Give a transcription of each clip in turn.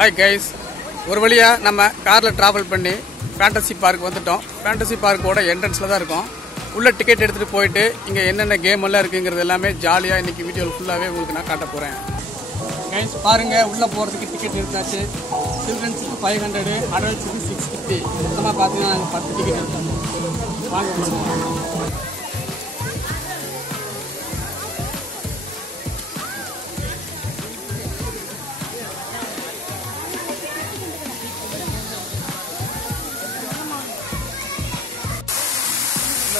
Hi guys, ஒரு வழியாக நம்ம காரில் ட்ராவல் பண்ணி ஃபேண்டசி பார்க் வந்துட்டோம். ஃபேண்டசி பார்க்கோட என்ட்ரன்ஸில் தான் இருக்கோம். உள்ளே டிக்கெட் எடுத்துகிட்டு போயிட்டு இங்கே என்னென்ன கேம் எல்லாம் இருக்குங்கிறது எல்லாமே ஜாலியாக இன்றைக்கி வீடியோவில் ஃபுல்லாகவே உங்களுக்கு நான் காட்ட போகிறேன். கைஸ் பாருங்கள், உள்ளே போகிறதுக்கு டிக்கெட் எடுத்தாச்சு. சில்ட்ரன்ஸுக்கு 500, அடல்ட்ஸுக்கு 650. மொத்தமாக பார்த்தீங்கன்னா நாங்கள் 10 டிக்கெட் எடுத்தோம். வாங்க போகிறோம்.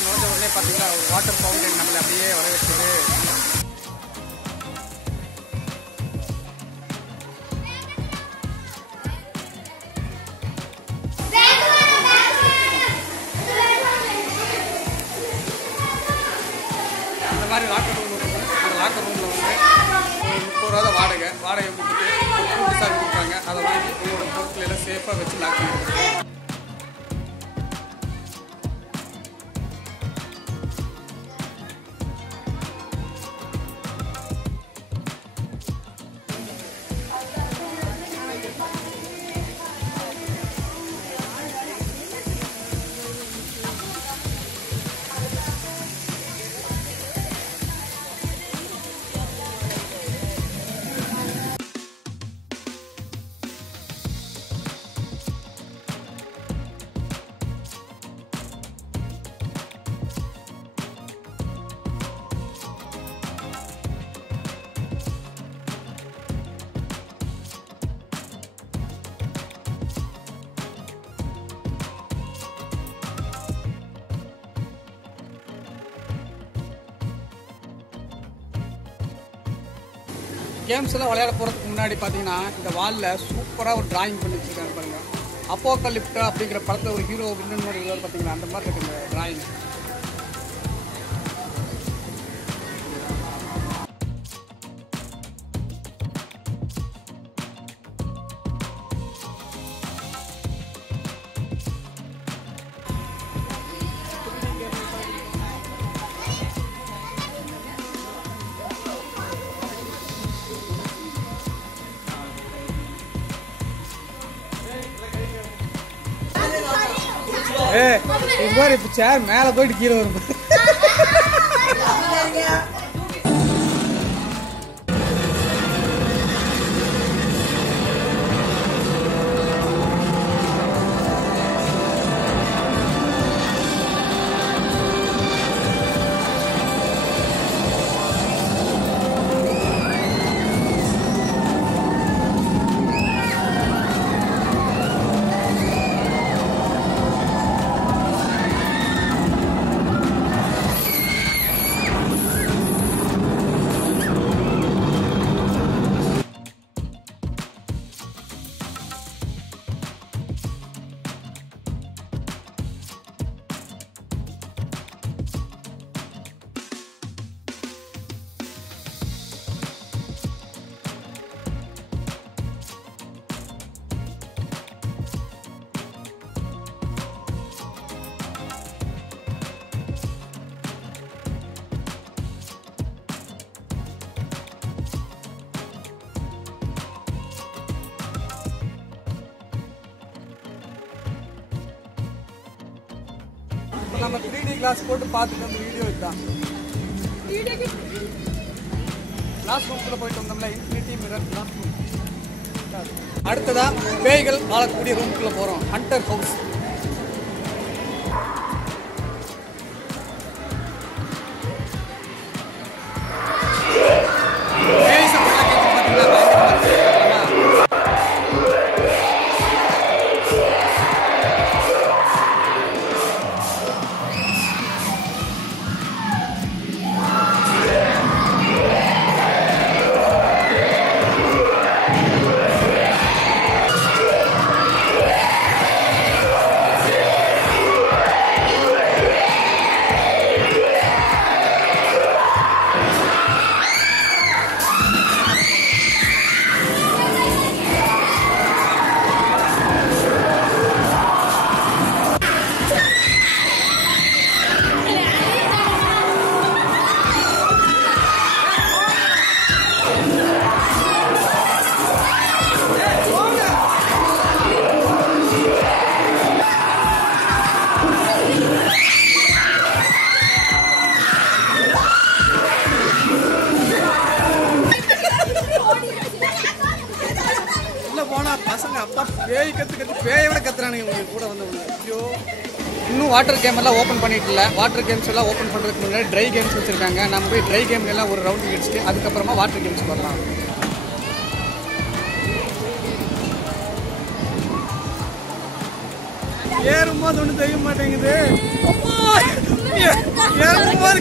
நோஞ்ச உடனே பார்த்தீங்கன்னா ஒரு வாட்டர் ஃபவுண்டைன் நம்மளை அப்படியே வரவேற்குது. இந்த மாதிரி லாக்கர் ரூம் இருக்கும். அந்த லாக்கர் ரூமில் வந்து 30 ரூபா வாடகை கொடுத்துட்டு சார் கொடுப்பாங்க. அதை வாங்கி உங்களோட பொருட்களை எல்லாம் சேஃபாக வச்சு லாக் பண்ணிடுவாங்க. கேம்ஸ் எல்லாம் விளையாட போகிறதுக்கு முன்னாடி பார்த்தீங்கன்னா இந்த வாலில் சூப்பராக ஒரு டிராயிங் பண்ணி வச்சுருக்காங்க பாருங்கள். அப்போகலிப்டா அப்படிங்கிற படத்தில் ஒரு ஹீரோ வில்லன் மாதிரி இருக்காரு பார்த்தீங்கன்னா, அந்த மாதிரி இருக்கு இந்த டிராயிங். இப்ப சேர் மேல போயிட்டு கீழே வரும். நம்ம 3D கிளாஸ் போட்டு பார்த்துட்டு அந்த வீடியோ இதுதான். கிளாஸ் ரூம்குள்ள போயிட்டு வந்தோம்ல, இன்ஃபினிட்டி மிரர் கிளாஸ் ரூம். அடுத்ததா பேய்கள் வாழக்கூடிய ரூம்குள்ள போறோம், ஹண்டர் ஹவுஸ். பசங்க அப்பா பேய் கத்து பேயோட கத்துறானுங்க இவங்க கூட வந்தவங்க. ஐயோ, இன்னும் வாட்டர் கேம் எல்லாம் ஓப்பன் பண்ணிட்டு இல்லை. வாட்டர் கேம்ஸ் எல்லாம் ஓப்பன் பண்ணுறதுக்கு முன்னாடி ட்ரை கேம்ஸ் வச்சுருக்காங்க. நம்ம போய் ட்ரை கேம் எல்லாம் ஒரு ரவுண்ட் அடிச்சுட்டு அதுக்கப்புறமா வாட்டர் கேம்ஸ் வரலாம். ஏறும்போது ஒன்றும் தெரிய மாட்டேங்குது. ஏறும்போது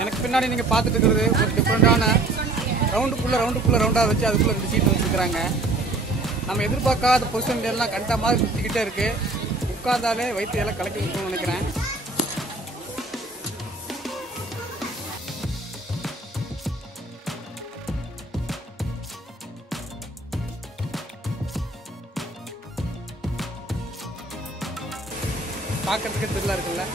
எனக்கு பின்னாடி நீங்கள் பார்த்துட்டு இருக்கிறது ஒரு டிஃப்ரெண்டான ரவுண்டாக வச்சு அதுக்குள்ளே 2 சீட்டு வச்சுருக்கிறாங்க. நம்ம எதிர்பார்க்காத பொசிஷன் எல்லாம் கண்ட மாதிரி சுற்றிக்கிட்டே இருக்குது. உட்கார்ந்தாலே வயிற்று எல்லாம் கலக்கி வைக்கணும்னு நினைக்கிறேன். பார்க்கறதுக்கு த்ரில்லா இருக்குல்ல.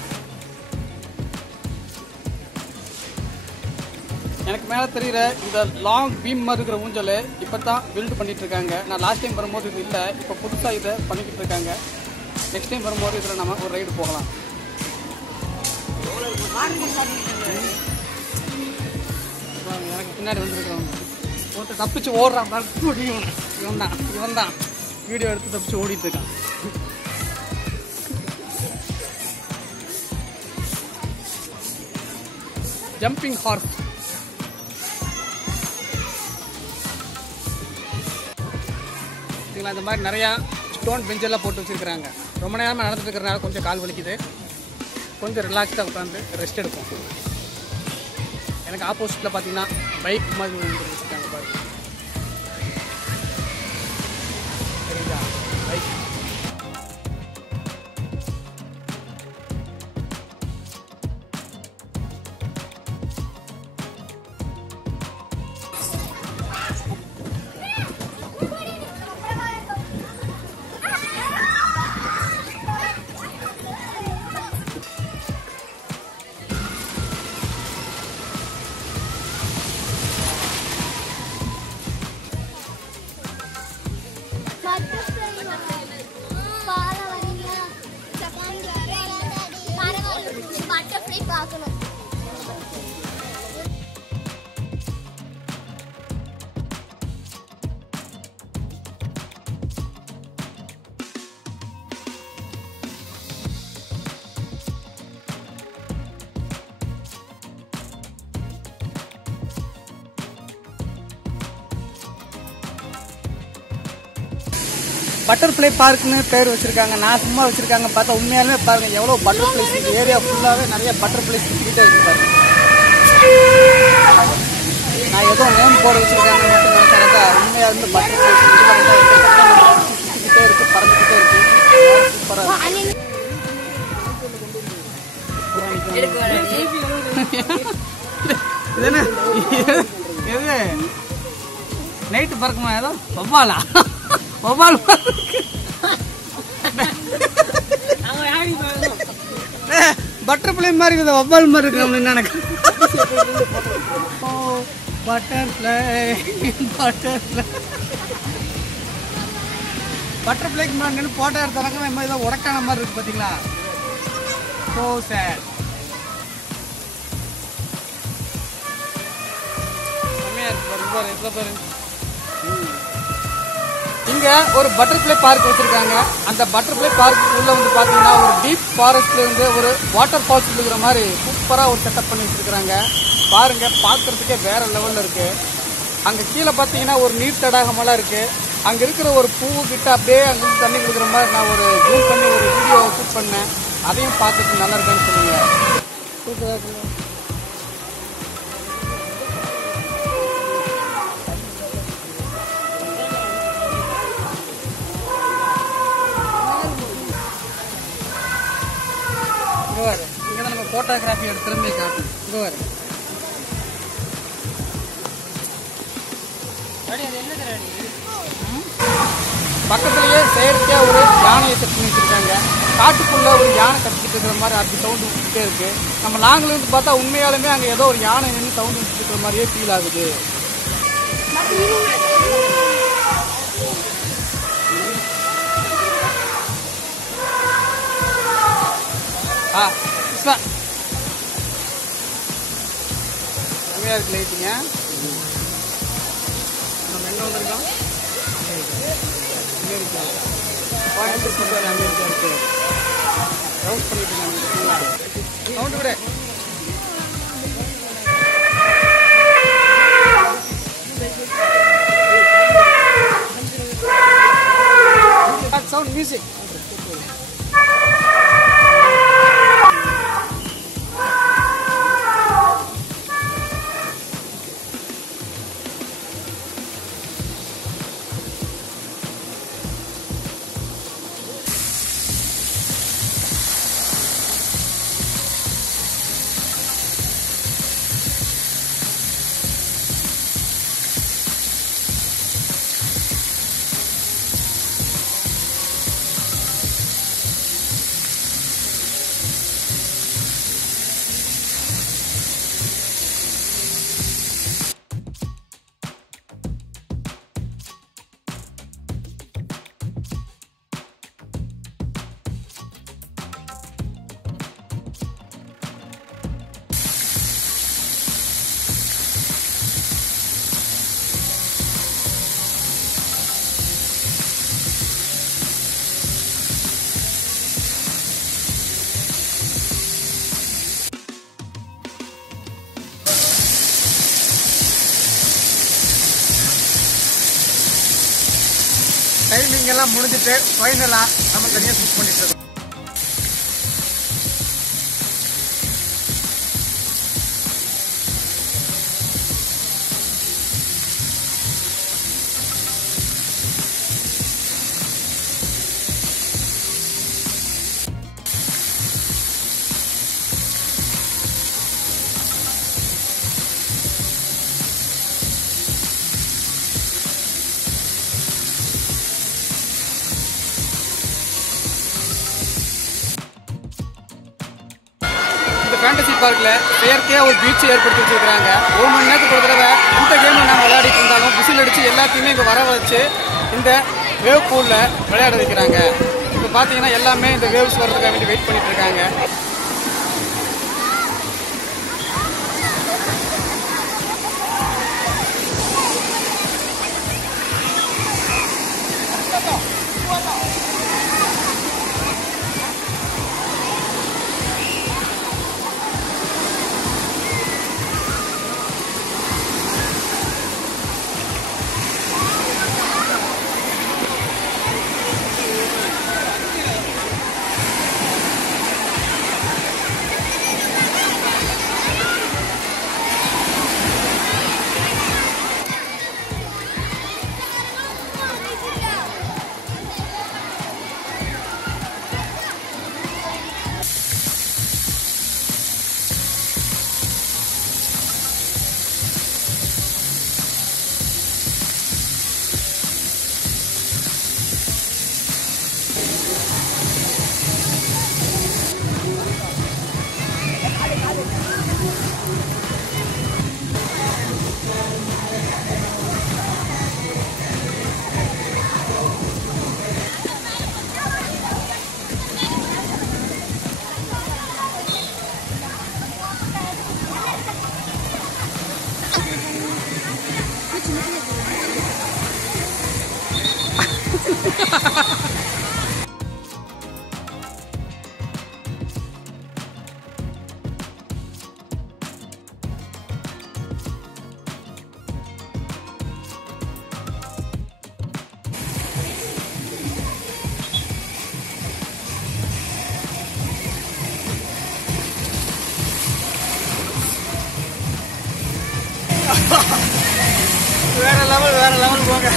எனக்கு மேலே தெரிகிற இந்த லாங் பீம் மாதிரி இருக்கிற ஊஞ்சல் இப்போ தான் பில்டு பண்ணிட்டு இருக்காங்க. நான் லாஸ்ட் டைம் வரும்போது இது இல்லை, இப்போ புதுசாக இதை பண்ணிக்கிட்டு இருக்காங்க. நெக்ஸ்ட் டைம் வரும்போது இதில் நம்ம ஒரு ரைடு போகலாம். எனக்கு பின்னாடி வந்துருக்கிறவங்க ஒருத்தர் தப்பிச்சு ஓடுறான். இவன் தான் வீடியோ எடுத்து தப்பிச்சு ஓடிட்டு இருக்கான். Jumping horse. இந்த மாதிரி நிறையா ஸ்டோன் பெஞ்செல்லாம் போட்டு வச்சுருக்கிறாங்க. ரொம்ப நேரமாக நடந்துட்டு இருக்கிறனால கொஞ்சம் கால் வலிக்குது. கொஞ்சம் ரிலாக்ஸாக உட்காந்து ரெஸ்ட் எடுப்போம். எனக்கு ஆப்போசிட்டில் பார்த்தீங்கன்னா பைக் மாதிரி வச்சுருக்காங்க பாருங்க. சரிங்களா, பைக். பட்டர்ஃப்ளை பார்க்னு பேர் வச்சிருக்காங்க. நான் சும்மா வச்சிருக்காங்க பார்த்தா உண்மையாலுமே பாருங்க எவ்வளோ பட்டர்ஃப்ளைஸ் இந்த ஏரியா ஃபுல்லாகவே நிறைய பட்டர்ஃப்ளைஸ் கிட்டே இருக்கு பாருங்க. நான் ஏதோ நேம் போட வச்சிருக்காங்க மட்டும் நினைச்சா உண்மையாக வந்து பட்டர்ஃப்ளைஸ் சுற்றிக்கிட்டே இருக்கு, பறந்துக்கிட்டே இருக்கு. சூப்பராக எது நைட்டு பறக்குமா? ஏதோ வவ்வாலா மொபைல் பட்டர்ஃப்ளை மாதிரி இருக்குது, வவ்வால் மாதிரி இருக்கு. நம்ம எனக்கு பட்டர்ஃப்ளைக்கு முன்னாடி போட்டோ எடுத்தாங்க நம்ம ஏதோ உடக்கான மாதிரி இருக்கு பார்த்தீங்களா. So sad. இங்க ஒரு பட்டர்ஃப்ளை பார்க் வச்சிருக்காங்க. அந்த பட்டர்ஃப்ளை பார்க் உள்ள வந்து பாத்தீங்கன்னா ஒரு டீப் ஃபாரஸ்ட்ல இருந்து ஒரு வாட்டர் ஃபால்ஸ் இருக்கிற மாதிரி சூப்பரா ஒரு செட்டப் பண்ணி வச்சிருக்காங்க. பாருங்க, பாக்குறதுக்கே வேற லெவல்ல இருக்கு. அங்க கீழே பாத்தீங்கன்னா ஒரு நீர் தடாகமெல்லாம் இருக்கு. அங்க இருக்கிற ஒரு பூவு கிட்ட அப்படியே அங்க தண்ணி கொடுக்குற மாதிரி நான் ஒரு ஜூம் பண்ணி ஒரு வீடியோ ஷூட் பண்ணேன். அதையும் பார்த்துட்டு நல்லா இருக்குன்னு சொல்லுங்க. சூப்பரா இருக்கு. இங்கே நம்ம ஃபோட்டோகிராஃபி திறமையை காட்டும். இங்கே வர பக்கத்துலேயே செயற்கையாக ஒரு யானையை செட் பண்ணி வச்சுருக்காங்க. காட்டுக்குள்ளே ஒரு யானை கத்திக்கிட்டு இருக்கிற மாதிரி அப்படி சவுண்டு விட்டுக்கிட்டே இருக்குது. நம்ம லாங்கில் இருந்து பார்த்தா உண்மையாலுமே அங்கே ஏதோ ஒரு யானை நின்று சவுண்டு விட்டுட்டு இருக்கிற மாதிரியே ஃபீல் ஆகுது. செம்மையாக இருக்கு லைட்டிங்க. நம்ம எங்கே வந்திருக்கோம்? அமெரிக்கா. கோயம்புத்தூர் அமெரிக்கா இருக்கு. ரவுண்ட் பண்ணிட்டு இருக்காங்க. சவுண்டு விட சவுண்ட் மியூசிக். டைமிங் எல்லாம் முடிஞ்சிட்டு ஃபைனலாக நம்ம தனியாக புக் பண்ணிட்டு இருக்கோம். ஃபேண்டசி பார்க்கில் செயற்கையாக ஒரு பீச் ஏற்படுத்தி வச்சிருக்காங்க. 1 மணி நேரத்துக்கு ஒரு தடவை இந்த கேமை நம்ம விளையாடிட்டு இருந்தாலும் விசில் அடித்து எல்லாத்தையுமே இங்கே வர வச்சு இந்த வேவ் பூலில் விளையாட வைக்கிறாங்க. இப்போ பார்த்தீங்கன்னா எல்லாமே இந்த வேவ்ஸ் வர்றதுக்காக வேண்டி வெயிட் பண்ணிட்டு இருக்காங்க. வேற லெவல் போங்க.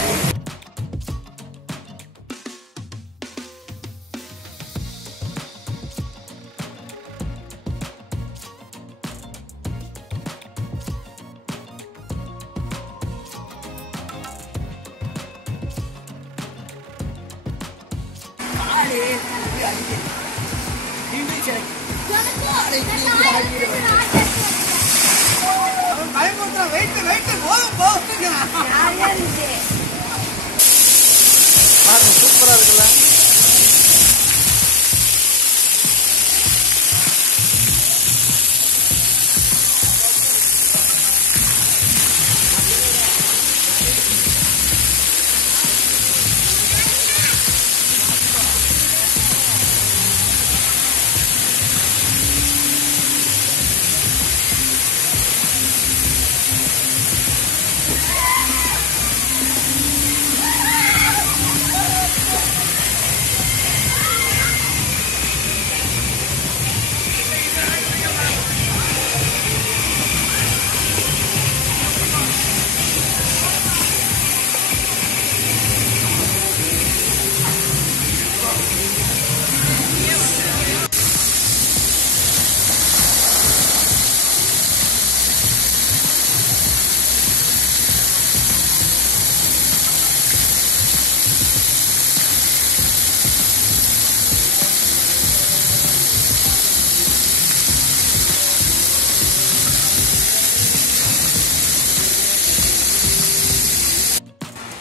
சூப்பரா இருக்குல்ல.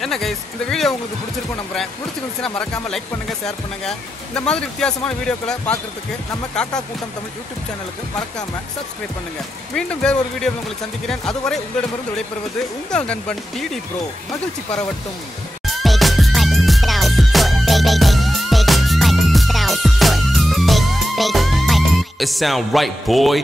என்ன கைஸ், இந்த வீடியோ உங்களுக்கு பிடிச்சிருக்கும் நம்புறேன். பிடிச்சிருந்துச்சுன்னா மறக்காம லைக் பண்ணுங்க, ஷேர் பண்ணுங்க. இந்த மாதிரி வித்தியாசமான வீடியோக்களை பார்க்கறதுக்கு நம்ம காக்கா கூட்டம் தமிழ் யூடியூப் சேனலுக்கு மறக்காம சப்ஸ்கிரைப் பண்ணுங்க. மீண்டும் வேற ஒரு வீடியோவில் உங்களை சந்திக்கிறேன். அதுவரை உங்களிடமிருந்து விடைபெறுவது உங்கள் நண்பன் டிடி ப்ரோ. மகிழ்ச்சி பரவட்டும். It sound right, boy.